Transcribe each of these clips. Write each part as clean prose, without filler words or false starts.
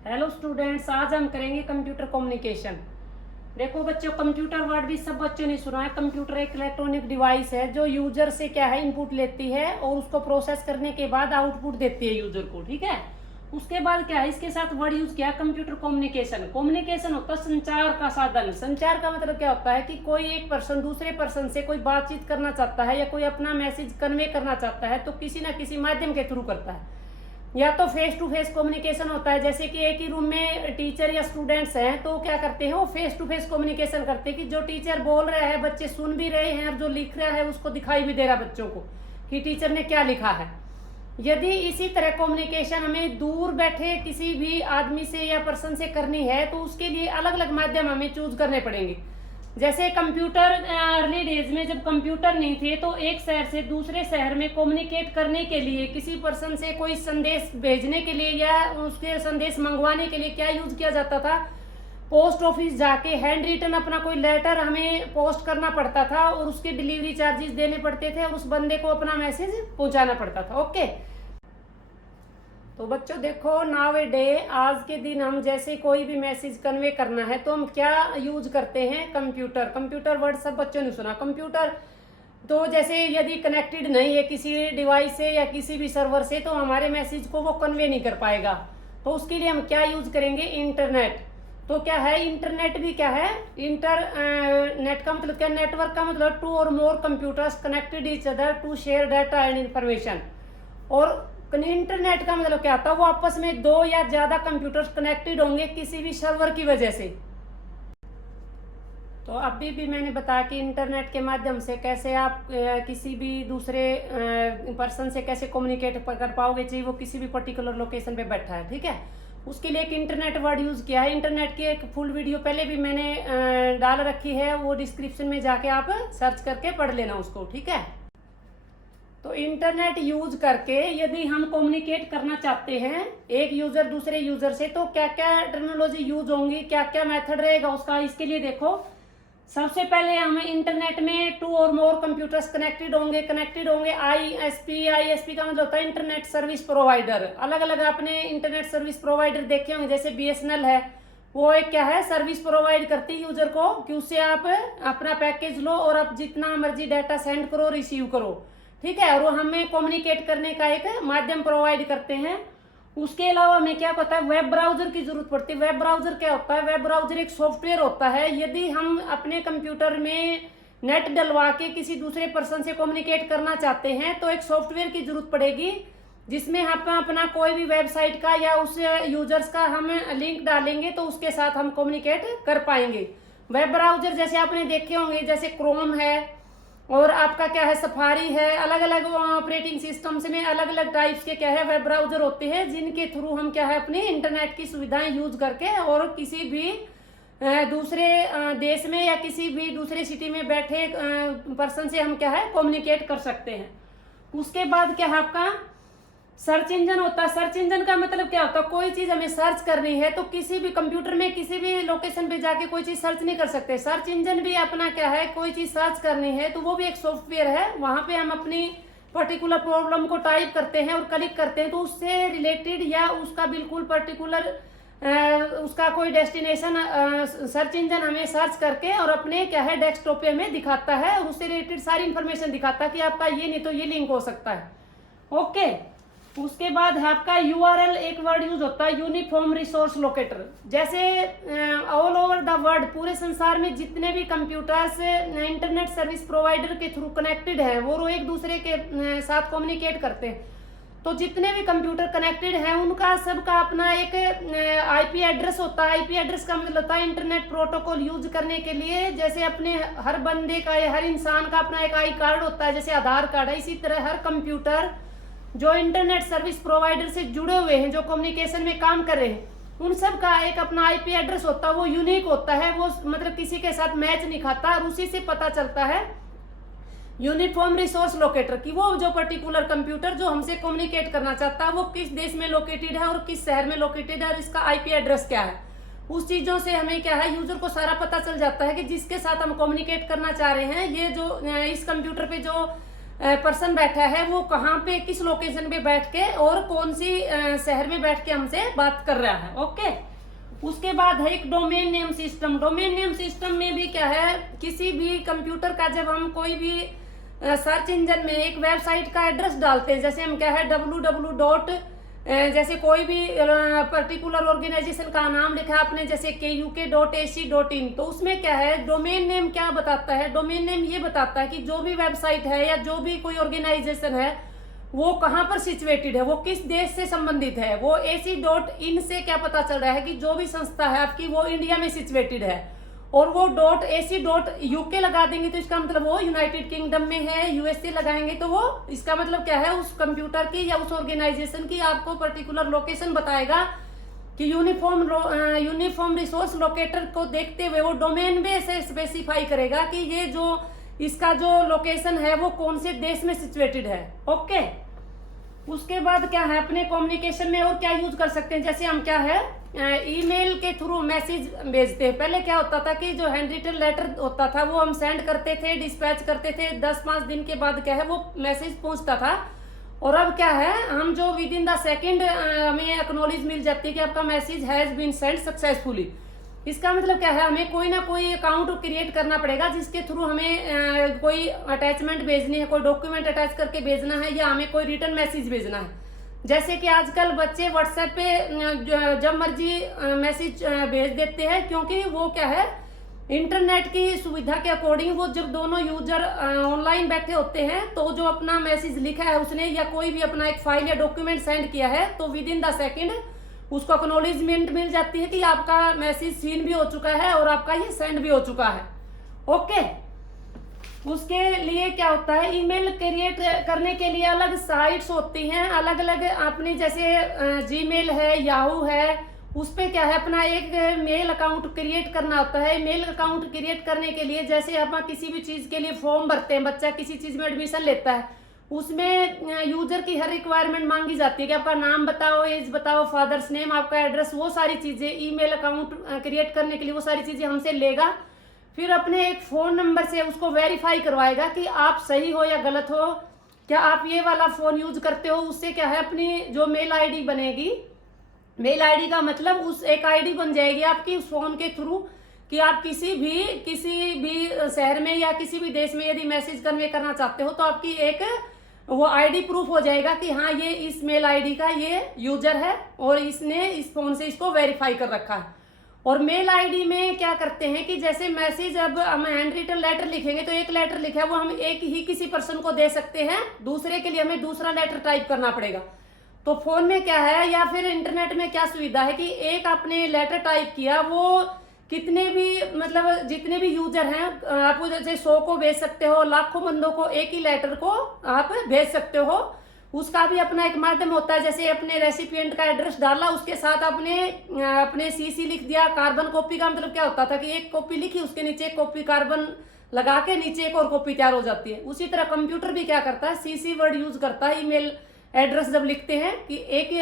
Hello students, आज हम करेंगे कंप्यूटर कम्युनिकेशन। देखो बच्चों, कंप्यूटर वर्ड भी सब बच्चों ने सुना है। कंप्यूटर एक इलेक्ट्रॉनिक डिवाइस है जो यूजर से क्या है इनपुट लेती है और उसको प्रोसेस करने के बाद आउटपुट देती है यूजर को। ठीक है, उसके बाद क्या है, इसके साथ वर्ड यूज किया कंप्यूटर कम्युनिकेशन। कम्युनिकेशन होता है संचार का साधन। संचार का मतलब क्या होता है कि कोई एक पर्सन दूसरे पर्सन से कोई बातचीत करना चाहता है या कोई अपना मैसेज कन्वे करना चाहता है तो किसी ना किसी माध्यम के थ्रू करता है। या तो फेस टू फेस कम्युनिकेशन होता है, जैसे कि एक ही रूम में टीचर या स्टूडेंट्स हैं तो क्या करते हैं, वो फेस टू फेस कम्युनिकेशन करते हैं कि जो टीचर बोल रहा है बच्चे सुन भी रहे हैं और जो लिख रहा है उसको दिखाई भी दे रहा बच्चों को कि टीचर ने क्या लिखा है। यदि इसी तरह कम्युनिकेशन हमें दूर बैठे किसी भी आदमी से या पर्सन से करनी है तो उसके लिए अलग अलग माध्यम हमें चूज करने पड़ेंगे। जैसे कंप्यूटर अर्ली डेज में जब कंप्यूटर नहीं थे तो एक शहर से दूसरे शहर में कम्युनिकेट करने के लिए, किसी पर्सन से कोई संदेश भेजने के लिए या उसके संदेश मंगवाने के लिए क्या यूज किया जाता था, पोस्ट ऑफिस जाके हैंड रिटन अपना कोई लेटर हमें पोस्ट करना पड़ता था और उसके डिलीवरी चार्जेस देने पड़ते थे और उस बंदे को अपना मैसेज पहुंचाना पड़ता था। ओके, तो बच्चों देखो, नाउ ए डे, आज के दिन हम जैसे कोई भी मैसेज कन्वे करना है तो हम क्या यूज करते हैं, कंप्यूटर। कंप्यूटर वर्ड सब बच्चों ने सुना। कंप्यूटर तो जैसे यदि कनेक्टेड नहीं है किसी डिवाइस से या किसी भी सर्वर से तो हमारे मैसेज को वो कन्वे नहीं कर पाएगा। तो उसके लिए हम क्या यूज करेंगे, इंटरनेट। तो क्या है इंटरनेट, भी क्या है इंटरनेट का मतलब क्या, नेटवर्क का मतलब two or more computers connected each other to share data and information. और इंटरनेट का मतलब क्या होता है, वो आपस में दो या ज्यादा कंप्यूटर्स कनेक्टेड होंगे किसी भी सर्वर की वजह से। तो अभी भी मैंने बताया कि इंटरनेट के माध्यम से कैसे आप किसी भी दूसरे पर्सन से कैसे कम्युनिकेट कर पाओगे, चाहिए वो किसी भी पर्टिकुलर लोकेशन पे बैठा है। ठीक है, उसके लिए एक इंटरनेट वर्ड यूज किया है। इंटरनेट की एक फुल वीडियो पहले भी मैंने डाल रखी है, वो डिस्क्रिप्शन में जाके आप सर्च करके पढ़ लेना उसको। ठीक है, तो इंटरनेट यूज करके यदि हम कम्युनिकेट करना चाहते हैं एक यूजर दूसरे यूजर से तो क्या क्या टेक्नोलॉजी यूज होंगी, क्या क्या मेथड रहेगा उसका। इसके लिए देखो, सबसे पहले हमें इंटरनेट में to or more computers connected होंगे। आईएसपी का मतलब होता है इंटरनेट सर्विस प्रोवाइडर। अलग अलग आपने इंटरनेट सर्विस प्रोवाइडर देखे होंगे, जैसे बीएसएनएल है, वो एक क्या है सर्विस प्रोवाइड करती है यूजर को कि उससे आप अपना पैकेज लो और आप जितना मर्जी डाटा सेंड करो, रिसीव करो। ठीक है, और वो हमें कम्युनिकेट करने का एक माध्यम प्रोवाइड करते हैं। उसके अलावा हमें क्या पता है, वेब ब्राउजर की जरूरत पड़ती है। वेब ब्राउजर क्या होता है, वेब ब्राउजर एक सॉफ्टवेयर होता है। यदि हम अपने कंप्यूटर में नेट डलवा के किसी दूसरे पर्सन से कम्युनिकेट करना चाहते हैं तो एक सॉफ्टवेयर की जरूरत पड़ेगी जिसमें हम अपना कोई भी वेबसाइट का या उस यूजर्स का हम लिंक डालेंगे तो उसके साथ हम कम्युनिकेट कर पाएंगे। वेब ब्राउजर जैसे आपने देखे होंगे, जैसे क्रोम है और आपका क्या है सफारी है। अलग अलग ऑपरेटिंग सिस्टम्स में अलग अलग टाइप्स के क्या है वेब ब्राउजर होते हैं जिनके थ्रू हम क्या है अपनी इंटरनेट की सुविधाएं यूज करके और किसी भी दूसरे देश में या किसी भी दूसरे सिटी में बैठे पर्सन से हम क्या है कम्युनिकेट कर सकते हैं। उसके बाद क्या है आपका सर्च इंजन होता है। सर्च इंजन का मतलब क्या होता है, कोई चीज हमें सर्च करनी है तो किसी भी कंप्यूटर में किसी भी लोकेशन पे जाके कोई चीज सर्च नहीं कर सकते। सर्च इंजन भी अपना क्या है, कोई चीज सर्च करनी है तो वो भी एक सॉफ्टवेयर है। वहां पे हम अपनी पर्टिकुलर प्रॉब्लम को टाइप करते हैं और क्लिक करते हैं तो उससे रिलेटेड या उसका बिल्कुल पर्टिकुलर उसका कोई डेस्टिनेशन सर्च इंजन हमें सर्च करके और अपने क्या है डेस्कटॉप पे हमें दिखाता है और उससे रिलेटेड सारी इंफॉर्मेशन दिखाता है कि आपका ये नहीं तो ये लिंक हो सकता है। ओके, उसके बाद है आपका यूआरएल। एक वर्ड यूज होता है यूनिफॉर्म रिसोर्स लोकेटर। जैसे ऑल ओवर द वर्ल्ड, पूरे संसार में जितने भी कंप्यूटर्स इंटरनेट सर्विस प्रोवाइडर के थ्रू कनेक्टेड है वो एक दूसरे के साथ कम्युनिकेट करते हैं। तो जितने भी कंप्यूटर कनेक्टेड हैं उनका सबका अपना एक आईपी एड्रेस होता है। आईपी एड्रेस का मतलब होता है इंटरनेट प्रोटोकॉल यूज करने के लिए जैसे अपने हर बंदे का हर इंसान का अपना एक आई कार्ड होता है, जैसे आधार कार्ड है, इसी तरह हर कंप्यूटर जो इंटरनेट सर्विस प्रोवाइडर से जुड़े हुए हैं, जो कम्युनिकेशन में काम कर रहे हैं, उन सब का एक अपना आईपी एड्रेस होता है। वो यूनिक होता है, वो मतलब किसी के साथ मैच नहीं खाता और उसी से पता चलता है यूनिफॉर्म रिसोर्स लोकेटर की वो जो पर्टिकुलर कंप्यूटर जो हमसे कम्युनिकेट करना चाहता है वो किस देश में लोकेटेड है और किस शहर में लोकेटेड है और इसका आईपी एड्रेस क्या है। उस चीजों से हमें क्या है यूजर को सारा पता चल जाता है कि जिसके साथ हम कम्युनिकेट करना चाह रहे हैं ये जो इस कंप्यूटर पे जो पर्सन बैठा है वो कहाँ पे किस लोकेशन पे बैठ के और कौन सी शहर में बैठ के हमसे बात कर रहा है। ओके, उसके बाद है एक domain name system. Domain name system में भी क्या है, किसी भी कंप्यूटर का जब हम कोई भी सर्च इंजन में एक वेबसाइट का एड्रेस डालते हैं, जैसे हम क्या है www. जैसे कोई भी पर्टिकुलर ऑर्गेनाइजेशन का नाम लिखा है आपने, जैसे KUK.AC.in, तो उसमें क्या है डोमेन नेम क्या बताता है, डोमेन नेम ये बताता है कि जो भी वेबसाइट है या जो भी कोई ऑर्गेनाइजेशन है वो कहाँ पर सिचुएटेड है, वो किस देश से संबंधित है। वो AC.in से क्या पता चल रहा है कि जो भी संस्था है आपकी वो इंडिया में सिचुएटेड है, और वो .AC.UK लगा देंगे तो इसका मतलब वो यूनाइटेड किंगडम में है, USA लगाएंगे तो वो इसका मतलब क्या है, उस कंप्यूटर की या उस ऑर्गेनाइजेशन की आपको पर्टिकुलर लोकेशन बताएगा कि यूनिफॉर्म रिसोर्स लोकेटर को देखते हुए वो डोमेन में से स्पेसिफाई करेगा कि ये जो इसका जो लोकेशन है वो कौन से देश में सिचुएटेड है। ओके, उसके बाद क्या है, अपने कम्युनिकेशन में और क्या यूज कर सकते हैं, जैसे हम क्या है ईमेल के थ्रू मैसेज भेजते हैं। पहले क्या होता था कि जो हैंड रिटन लेटर होता था वो हम सेंड करते थे, डिस्पैच करते थे, 10-5 दिन के बाद क्या है वो मैसेज पहुंचता था। और अब क्या है, हम जो विद इन द सेकेंड हमें एक्नॉलेज मिल जाती है कि आपका message has been send successfully. इसका मतलब क्या है, हमें कोई ना कोई अकाउंट क्रिएट करना पड़ेगा जिसके थ्रू हमें कोई अटैचमेंट भेजनी है, कोई डॉक्यूमेंट अटैच करके भेजना है, या हमें कोई रिटर्न मैसेज भेजना है। जैसे कि आजकल बच्चे व्हाट्सएप पे जब मर्जी मैसेज भेज देते हैं, क्योंकि वो क्या है इंटरनेट की सुविधा के अकॉर्डिंग वो जब दोनों यूजर ऑनलाइन बैठे होते हैं तो जो अपना मैसेज लिखा है उसने या कोई भी अपना एक फाइल या डॉक्यूमेंट सेंड किया है तो विद इन द सेकेंड उसको एक्नॉलेजमेंट मिल जाती है कि आपका मैसेज सीन भी हो चुका है और आपका ये सेंड भी हो चुका है। ओके, उसके लिए क्या होता है, ईमेल क्रिएट करने के लिए अलग साइट्स होती हैं, अलग अलग अपनी जैसे जीमेल है, याहू है, उस पे क्या है अपना एक मेल अकाउंट क्रिएट करना होता है। मेल अकाउंट क्रिएट करने के लिए जैसे आप किसी भी चीज के लिए फॉर्म भरते हैं, बच्चा किसी चीज में एडमिशन लेता है, उसमें यूजर की हर रिक्वायरमेंट मांगी जाती है कि आपका नाम बताओ, एज बताओ, फादर्स नेम, आपका एड्रेस, वो सारी चीजें ईमेल अकाउंट क्रिएट करने के लिए वो सारी चीजें हमसे लेगा। फिर अपने एक फोन नंबर से उसको वेरीफाई करवाएगा कि आप सही हो या गलत हो, क्या आप ये वाला फोन यूज करते हो। उससे क्या है अपनी जो मेल आईडी बनेगी, मेल आईडी का मतलब उस एक आईडी बन जाएगी आपकी उस फोन के थ्रू कि आप किसी भी शहर में या किसी भी देश में यदि मैसेज कन्वे करना चाहते हो तो आपकी एक वो आईडी प्रूफ हो जाएगा कि हाँ ये इस मेल आईडी का ये यूजर है और इसने इस फोन से इसको वेरीफाई कर रखा है। और मेल आईडी में क्या करते हैं कि जैसे मैसेज अब हम हैंड रिटन लेटर लिखेंगे तो एक लेटर लिखा है वो हम एक ही किसी पर्सन को दे सकते हैं, दूसरे के लिए हमें दूसरा लेटर टाइप करना पड़ेगा। तो फोन में क्या है या फिर इंटरनेट में क्या सुविधा है कि एक आपने लेटर टाइप किया वो कितने भी मतलब जितने भी यूजर हैं आप जैसे 100 को भेज सकते हो, लाखों बंदों को एक ही लेटर को आप भेज सकते हो। उसका भी अपना एक माध्यम होता है, जैसे अपने रेसिपिएंट का एड्रेस डाला उसके साथ अपने सीसी लिख दिया। कार्बन कॉपी का मतलब क्या होता था कि एक कॉपी लिखी उसके नीचे एक कॉपी कार्बन लगा के नीचे एक और कॉपी तैयार हो जाती है। उसी तरह कंप्यूटर भी क्या करता है, सीसी वर्ड यूज करता है। ईमेल एड्रेस जब लिखते हैं कि एक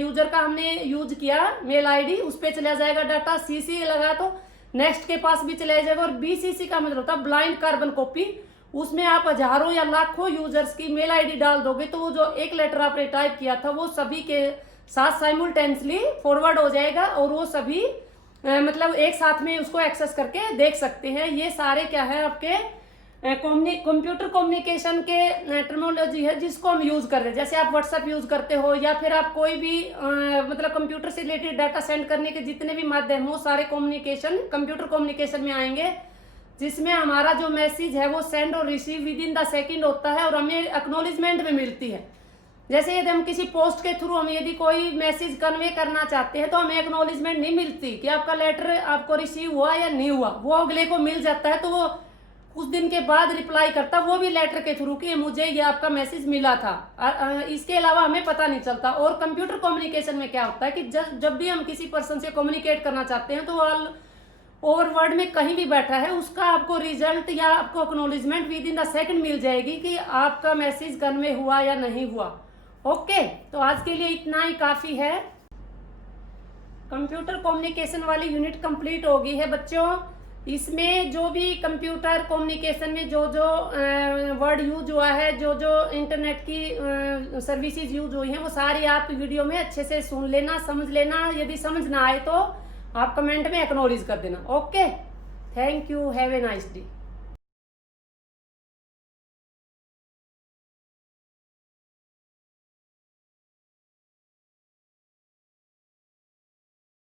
यूजर का हमने यूज किया मेल आईडी, उस पर चला जाएगा डाटा, सीसी लगा तो नेक्स्ट के पास भी चला जाएगा। और बीसीसी का मतलब होता है ब्लाइंड कार्बन कॉपी, उसमें आप हजारों या लाखों यूजर्स की मेल आईडी डाल दोगे तो वो जो एक लेटर आपने टाइप किया था वो सभी के साथ साइमल्टेनियसली फॉरवर्ड हो जाएगा और वो सभी मतलब एक साथ में उसको एक्सेस करके देख सकते हैं। ये सारे क्या है आपके कंप्यूटर कम्युनिकेशन के टर्मिनोलॉजी है जिसको हम यूज कर रहे हैं। जैसे आप व्हाट्सएप यूज करते हो या फिर आप कोई भी मतलब कंप्यूटर से रिलेटेड डाटा सेंड करने के जितने भी माध्यम हो सारे कम्युनिकेशन कंप्यूटर कम्युनिकेशन में आएंगे, जिसमें हमारा जो मैसेज है वो सेंड और receive with in the second होता है और हमें एक्नॉलेजमेंट में मिलती है। जैसे यदि हम किसी पोस्ट के थ्रू हम यदि कोई मैसेज कन्वे करना चाहते हैं तो हमें एक्नॉलेजमेंट नहीं मिलती कि आपका लेटर आपको रिसीव हुआ या नहीं हुआ, वो अगले को मिल जाता है तो वो कुछ दिन के बाद रिप्लाई करता, वो भी लेटर के थ्रू कि मुझे ये आपका मैसेज मिला था। इसके अलावा हमें पता नहीं चलता। और कंप्यूटर कम्युनिकेशन में क्या होता है कि जब भी हम किसी पर्सन से कम्युनिकेट करना चाहते हैं तो ऑल ओवर वर्ल्ड में कहीं भी बैठा है उसका आपको रिजल्ट या आपको acknowledgement within the second मिल जाएगी कि आपका मैसेज कन्वे हुआ या नहीं हुआ। ओके, तो आज के लिए इतना ही काफी है। कंप्यूटर कम्युनिकेशन वाली यूनिट कंप्लीट हो गई है बच्चों। इसमें जो भी कंप्यूटर कम्युनिकेशन में जो जो वर्ड यूज हुआ है, जो जो इंटरनेट की सर्विसेज यूज हुई हैं, वो सारी आप वीडियो में अच्छे से सुन लेना, समझ लेना। यदि समझ ना आए तो आप कमेंट में एक्नॉलेज कर देना। Okay, thank you, have a nice day.